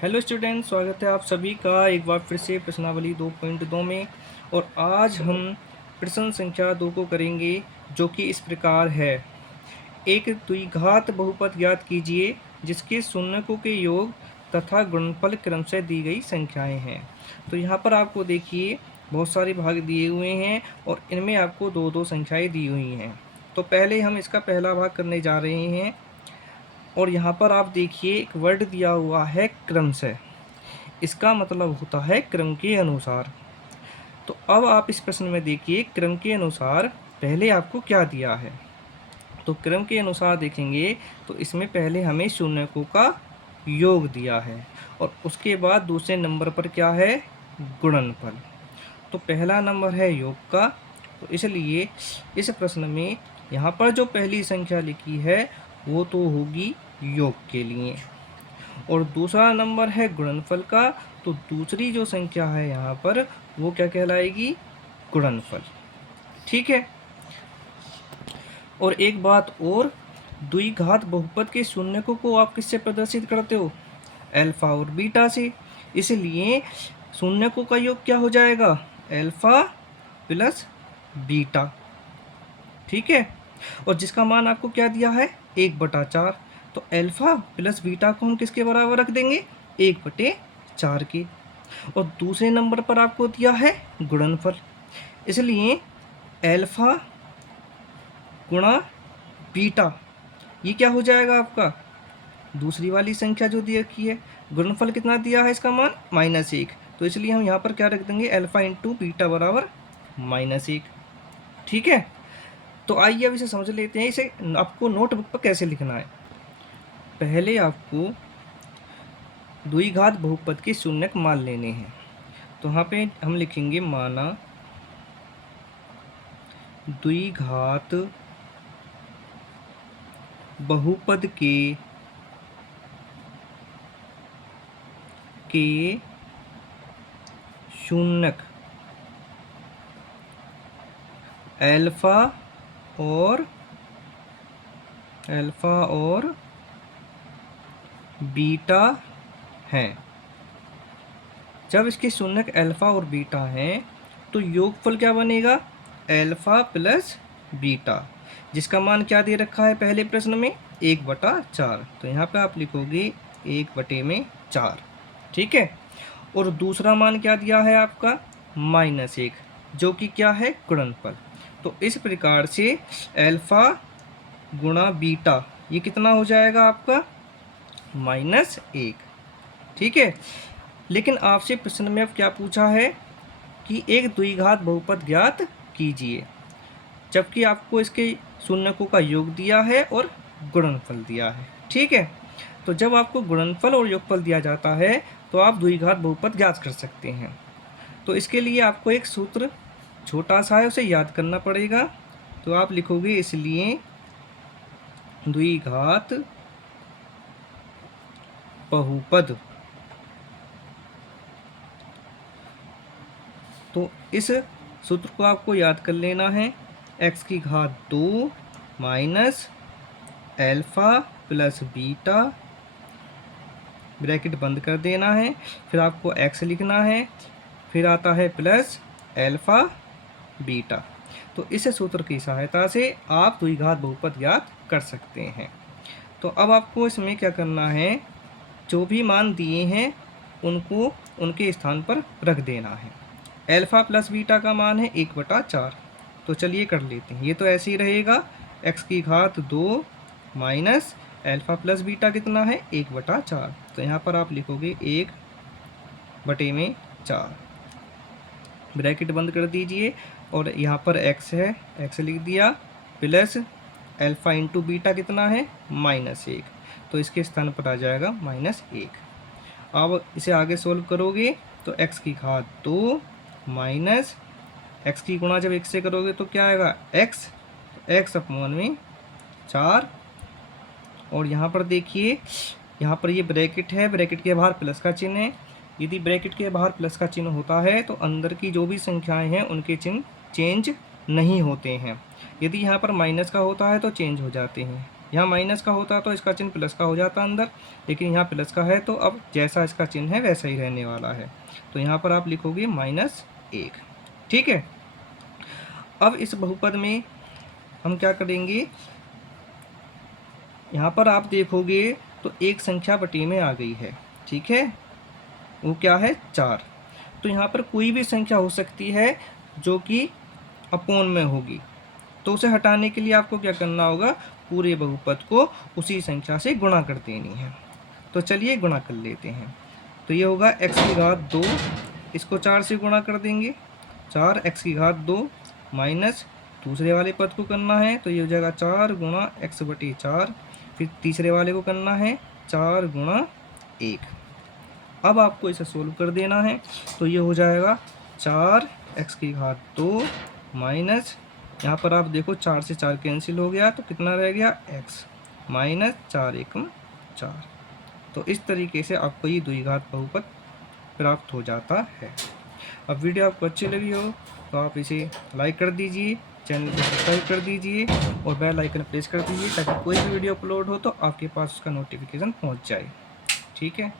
Hello student, स्वागत है आप सभी का एक बार फिर से प्रश्नावली 2.2 में। और आज हम प्रश्न संख्या 2 को करेंगे, जो कि इस प्रकार है। एक द्विघात बहुपद ज्ञात कीजिए जिसके शून्यकों के योग तथा गुणनफल क्रमशः दी गई संख्याएं हैं। तो यहाँ पर आपको देखिए बहुत सारे भाग दिए हुए हैं और इनमें आपको दो दो संख्याएं दी हुई हैं। तो पहले हम इसका पहला भाग करने जा रहे हैं। और यहाँ पर आप देखिए एक वर्ड दिया हुआ है क्रमशः। इसका मतलब होता है क्रम के अनुसार। तो अब आप इस प्रश्न में देखिए क्रम के अनुसार पहले आपको क्या दिया है। तो क्रम के अनुसार देखेंगे तो इसमें पहले हमें शून्यकों का योग दिया है और उसके बाद दूसरे नंबर पर क्या है, गुणनफल। तो पहला नंबर है योग का, तो इसलिए इस प्रश्न में यहाँ पर जो पहली संख्या लिखी है वो तो होगी योग के लिए। और दूसरा नंबर है गुणनफल का, तो दूसरी जो संख्या है यहाँ पर वो क्या कहलाएगी, गुणनफल। ठीक है। और एक बात और, द्विघात बहुपद के शून्यकों को आप किससे प्रदर्शित करते हो, अल्फा और बीटा से। इसलिए शून्यकों का योग क्या हो जाएगा, अल्फा प्लस बीटा। ठीक है। और जिसका मान आपको क्या दिया है, 1/4। तो अल्फा प्लस बीटा को हम किसके बराबर रख देंगे, 1/4 के। और दूसरे नंबर पर आपको दिया है गुणनफल, इसलिए अल्फा गुणा बीटा, ये क्या हो जाएगा आपका, दूसरी वाली संख्या जो दी रखी है। गुणनफल कितना दिया है इसका मान, -1। तो इसलिए हम यहाँ पर क्या रख देंगे, अल्फा इंटू बीटा बराबर -1। ठीक है। तो आइए अब इसे समझ लेते हैं, इसे आपको नोटबुक पर कैसे लिखना है। पहले आपको द्विघात बहुपद के शून्यक मान लेने हैं। तो यहाँ पे हम लिखेंगे माना द्विघात बहुपद के शून्यक अल्फा और बीटा हैं। जब इसके शून्यक अल्फा और बीटा हैं तो योगफल क्या बनेगा, अल्फा प्लस बीटा, जिसका मान क्या दे रखा है पहले प्रश्न में, 1/4। तो यहाँ पे आप लिखोगे 1/4। ठीक है। और दूसरा मान क्या दिया है आपका, -1, जो कि क्या है, गुणनफल। तो इस प्रकार से अल्फा गुणा बीटा ये कितना हो जाएगा आपका, -1। ठीक है। लेकिन आपसे प्रश्न में अब क्या पूछा है कि एक द्विघात बहुपद ज्ञात कीजिए, जबकि आपको इसके शून्यकों का योग दिया है और गुणनफल दिया है। ठीक है। तो जब आपको गुणनफल और योगफल दिया जाता है तो आप द्विघात बहुपद ज्ञात कर सकते हैं। तो इसके लिए आपको एक सूत्र छोटा सा है, उसे याद करना पड़ेगा। तो आप लिखोगे, इसलिए द्विघात बहुपद, तो इस सूत्र को आपको याद कर लेना है, x⁻² minus alpha plus beta, bracket बंद कर देना है, फिर आपको x लिखना है, फिर आता है प्लस अल्फा बीटा। तो इस सूत्र की सहायता से आप द्विघात बहुपद ज्ञात कर सकते हैं। तो अब आपको इसमें क्या करना है, जो भी मान दिए हैं उनको उनके स्थान पर रख देना है। अल्फा प्लस बीटा का मान है 1/4। तो चलिए कर लेते हैं, ये तो ऐसे ही रहेगा, x⁻² minus alpha plus beta कितना है, 1/4। तो यहाँ पर आप लिखोगे 1/4, ब्रैकेट बंद कर दीजिए, और यहाँ पर x है, x लिख दिया, प्लस अल्फा इंटू बीटा कितना है, -1। तो इसके स्थान पर आ जाएगा -1। अब इसे आगे सोल्व करोगे तो x⁻² माइनस x की गुणा जब 1 से करोगे तो क्या आएगा, x/4। और यहाँ पर देखिए, यहाँ पर ये ब्रैकेट है, ब्रैकेट के बाहर प्लस का चिन्ह है। यदि ब्रैकेट के बाहर प्लस का चिन्ह होता है तो अंदर की जो भी संख्याएं हैं उनके चिन्ह चेंज नहीं होते हैं। यदि यहाँ पर माइनस का होता है तो चेंज हो जाते हैं। यहाँ माइनस का होता तो इसका चिन्ह प्लस का हो जाता अंदर, लेकिन यहाँ प्लस का है तो अब जैसा इसका चिन्ह है वैसा ही रहने वाला है। तो यहाँ पर आप लिखोगे -1। ठीक है। अब इस बहुपद में हम क्या करेंगे, यहाँ पर आप देखोगे तो एक संख्या बटे में आ गई है। ठीक है, वो क्या है 4। तो यहाँ पर कोई भी संख्या हो सकती है जो कि अपोन में होगी, तो उसे हटाने के लिए आपको क्या करना होगा, पूरे बहुपद को उसी संख्या से गुणा कर देनी है। तो चलिए गुणा कर लेते हैं। तो ये होगा x की घात 2, इसको 4 से गुणा कर देंगे, 4x की घात 2 माइनस दूसरे वाले पद को करना है तो ये हो जाएगा 4 गुणा x बटे 4, फिर तीसरे वाले को करना है 4 गुणा 1। अब आपको इसे सोल्व कर देना है तो ये हो जाएगा 4x की घात 2 माइनस, यहाँ पर आप देखो 4 से 4 कैंसिल हो गया तो कितना रह गया x माइनस 4 एकम 4। तो इस तरीके से आपको ये द्विघात बहुपद प्राप्त हो जाता है। अब वीडियो आपको अच्छी लगी हो तो आप इसे लाइक कर दीजिए, चैनल को सब्सक्राइब कर दीजिए और बेल आइकन प्रेस कर दीजिए ताकि कोई भी वीडियो अपलोड हो तो आपके पास उसका नोटिफिकेशन पहुंच जाए। ठीक है।